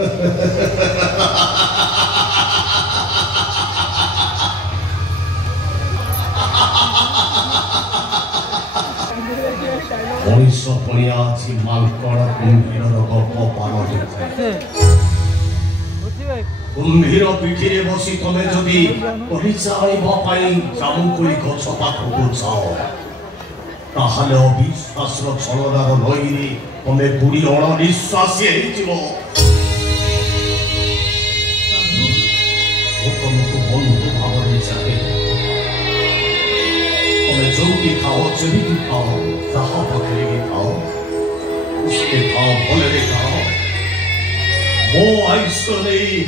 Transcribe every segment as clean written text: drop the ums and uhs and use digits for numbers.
मनीष पड़िया अच्छी मालकड़ कुंभीर गप पान कुंभीर पिठी बसी तमें जदि जामुकुड़ी गछ पाखक जाओ ताहले अविश्वास छलनार नईरे तमें बुड़ी अणनिश्वासी तुमको बंधु भाव चाहे तमें जो खाओ जमी खाओ जहाँ पकड़े खाओ उसके खाओ भले खाओ मो आयुष नहीं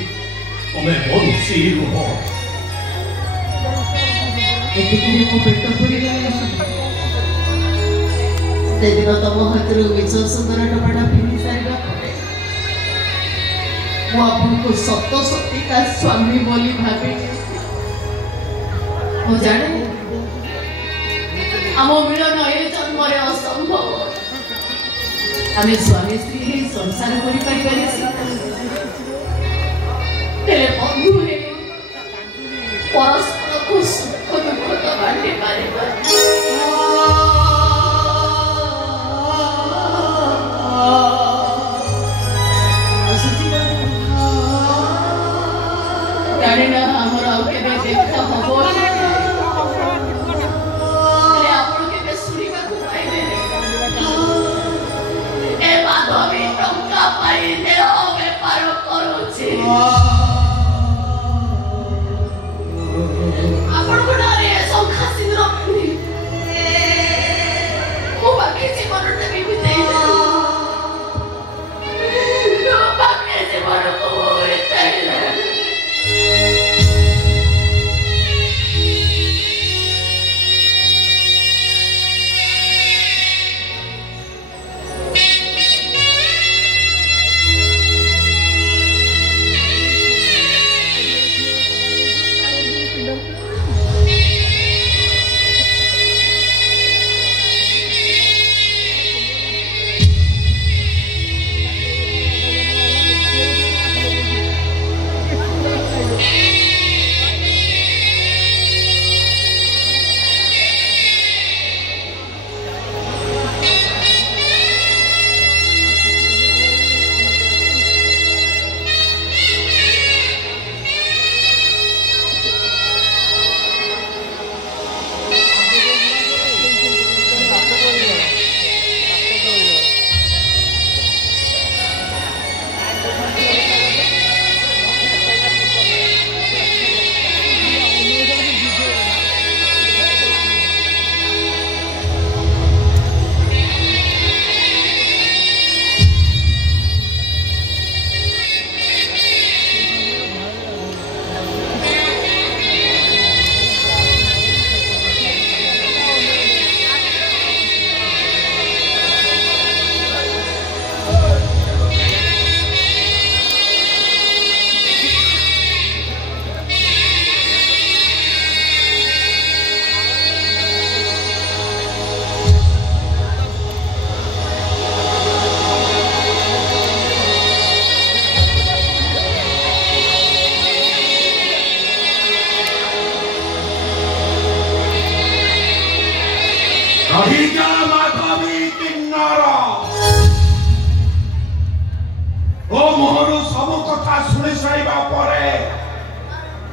तमें बंशी रुह सेदिन तुम हाथ मिछ सुंदर टपाटा पिंधि सारा मुझे सत सतिका स्वामी बोली भावे मु जाने आम मिलन ए जन्म असंभव आम स्वामी स्त्री संसार बंधु परस्पर को सुख दुख तो बांटी पार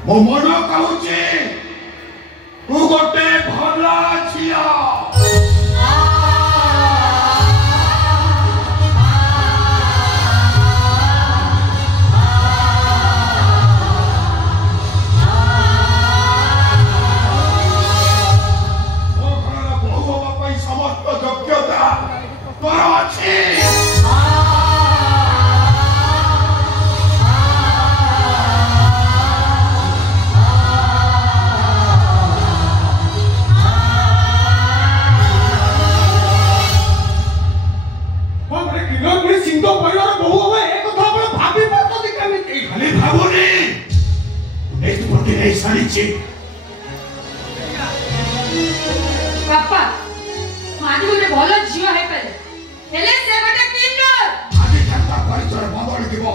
मो मन कहूचे तू गोटे भला झिया समस्त योग्यता तोर अछि पापा माजी गोटे भल झियो है पले हेले से गोटे किन्नर आदि ठंडा परिचय बदल दिबो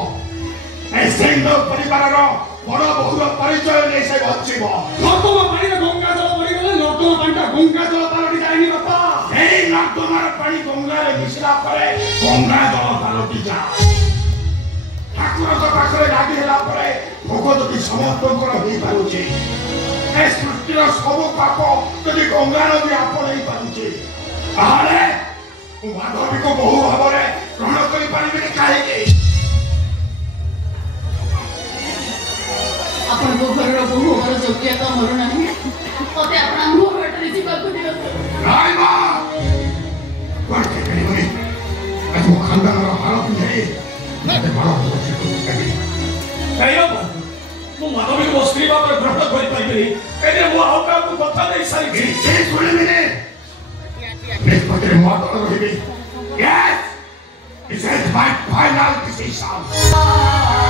हिंदू परिवार बड़ बहुर परिचय नहीं से बचिब नर्दमा पानी गंगा जल पड़ी गले नर्दमा पानी गंगा जल पालटी जाएनी बापा এই নর্দমার পানি গঙ্গারে মিশিলা পরে গঙ্গা জল পালটি যায় ঠাকুরଙ୍କ ପାଖରେ ଗାଧି ହେଲା ପରେ ଭୋଗ ଯଦି ସମସ୍ତଙ୍କର ହେଇପାରୁଛି ଏ ସୃଷ୍ଟିର ସବୁ ପାପ ଯଦି ଗଙ୍ଗା ନଦୀ ଆପଣେଇ ପାରୁଛି ତାହେଲେ ମୁଁ ମାଧବୀକୁ ବହୁ ଭାବରେ ଗ୍ରହଣ କରିପାରିବିନି କାହିଁକି ଆପଣଙ୍କ ଘରର ବୋହୂ ହବାର ଯୋଗ୍ୟତା ମୋର ନାହିଁ ମତେ ଆପଣ ଆମ ବାଟରେ ଯିବାକୁ ଦିଅନ୍ତୁ ନାଇଁ ମା କୁଆଡ଼େ ଯାଇପାରିବନି ଆଜି ମୋ ଖାନଦାନର ହାଳ ପିନ୍ଧାଇ ମତେ ବଡ଼ ବସି କରିପାରିବି ମୁଁ ମାଧବୀ ମୋ ସ୍ତ୍ରୀ ଭାବରେ ଗ୍ରହଣ କରିପାରିବିନି ଏଥିରେ ମୁଁ ଆଉ କାହାକୁ କଥା ଦେଇ ସାରିଛି ସେ ଶୁଣିବିନି ନିଷ୍ପତ୍ତିରେ ମୋ ଦଳ ରହିବି Yes! This is my final decision.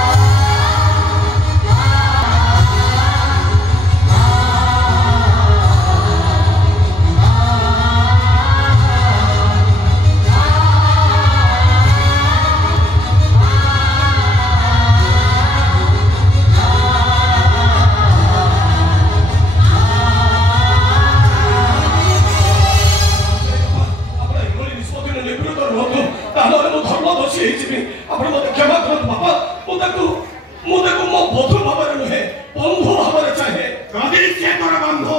ଆପଣ ମୋତେ କ୍ଷମା କରନ୍ତୁ ବାପା ମୁଁ ତାକୁ ମୋ ବନ୍ଧୁ ଭାବରେ ନୁହେଁ ବନ୍ଧୁ ଭାବରେ ଚାହେଁ ଯଦି ସେ ତୋର ବନ୍ଧୁ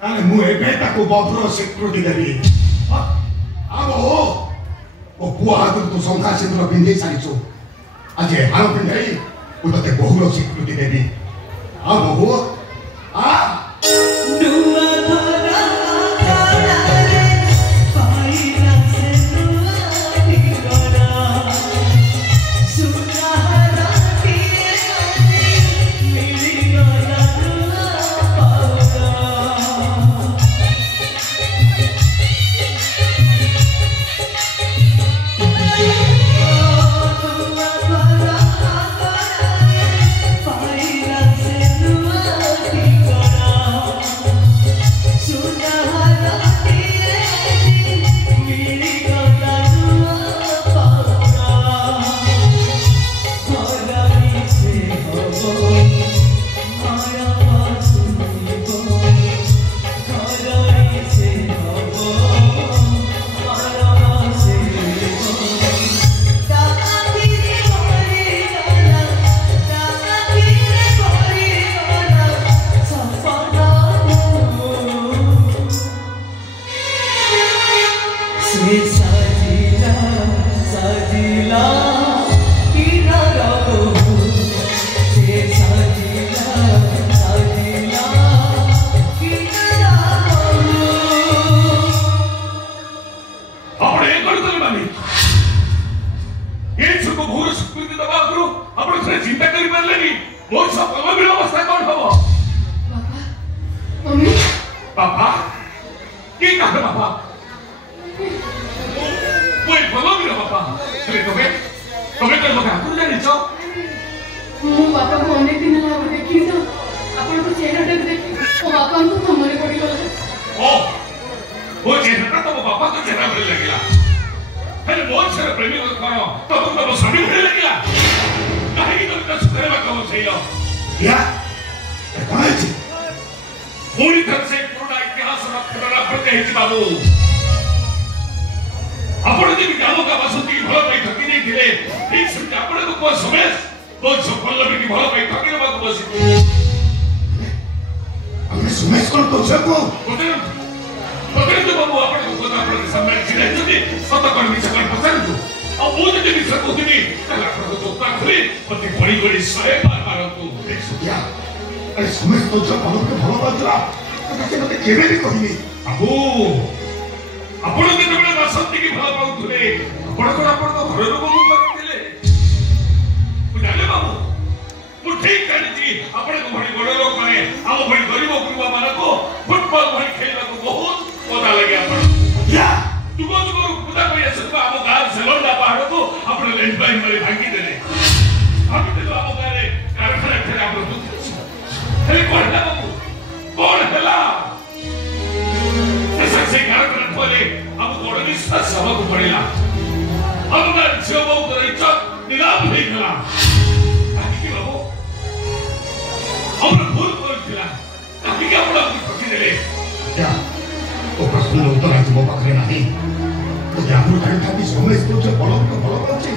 ତାହେଲେ ମୁଁ ଏବେ ତାକୁ ବନ୍ଧୁର ସ୍ୱୀକୃତି ଦେବି ଆଉ ମୋ ପୁଅ ହାତରୁ ତୁ ଶଙ୍ଖା ସିନ୍ଦୁର ପିନ୍ଧେଇ ସାରିଛୁ ଆଜି ହାଳ ପିନ୍ଧେଇ ମୁଁ ତତେ ବହୁର ସ୍ୱୀକୃତି ଦେବି ଆଉ ବହୁ ଆମର ଭୁଲ କରିଥିଲା କାହିଁକି ଆପଣଙ୍କୁ ଠକିଦେଲେ? ଆଜ୍ଞା ଓ ପ୍ରଶ୍ନର ଉତ୍ତର ଆଜି ମୋ ପାଖରେ ନାହିଁ। ଯଦି ଆପଣ ଜାଣିଥାନ୍ତି ସମସ୍ତ ଯେ ଭଲ ପାଉଛି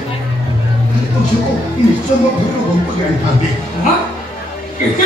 ତ ଝିଅକୁ ନିଶ୍ଚୟ ମୋ ଘରର ବହୁତ ଜାଣିଥାନ୍ତି। କେତେ